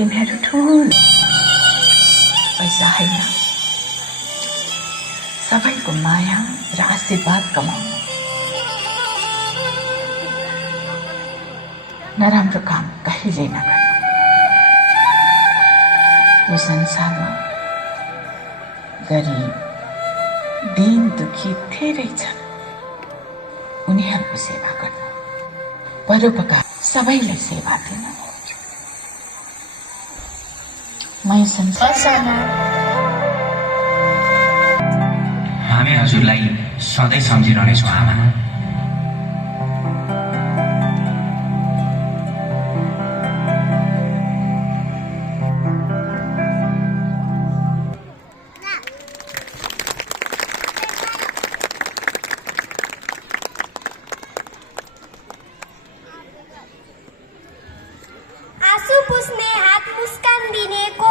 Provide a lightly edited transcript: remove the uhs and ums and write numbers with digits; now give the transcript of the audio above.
तिमीहरू ठुलो पैसा होइन, सबैको माया र आशीर्वाद कमाउनु। नराम्रो काम कहिले नगर्नु। यो संसारमा गरिब, दीन दुखी धेरै छन्। उनीहरूको सेवा गर्नु, परोपकार, सबैलाई सेवा दिनु। हामी हजुरलाई सधैँ सम्झिरहनेछौँ आमा। आँसु पुस्ने हात मुस्कान दिने को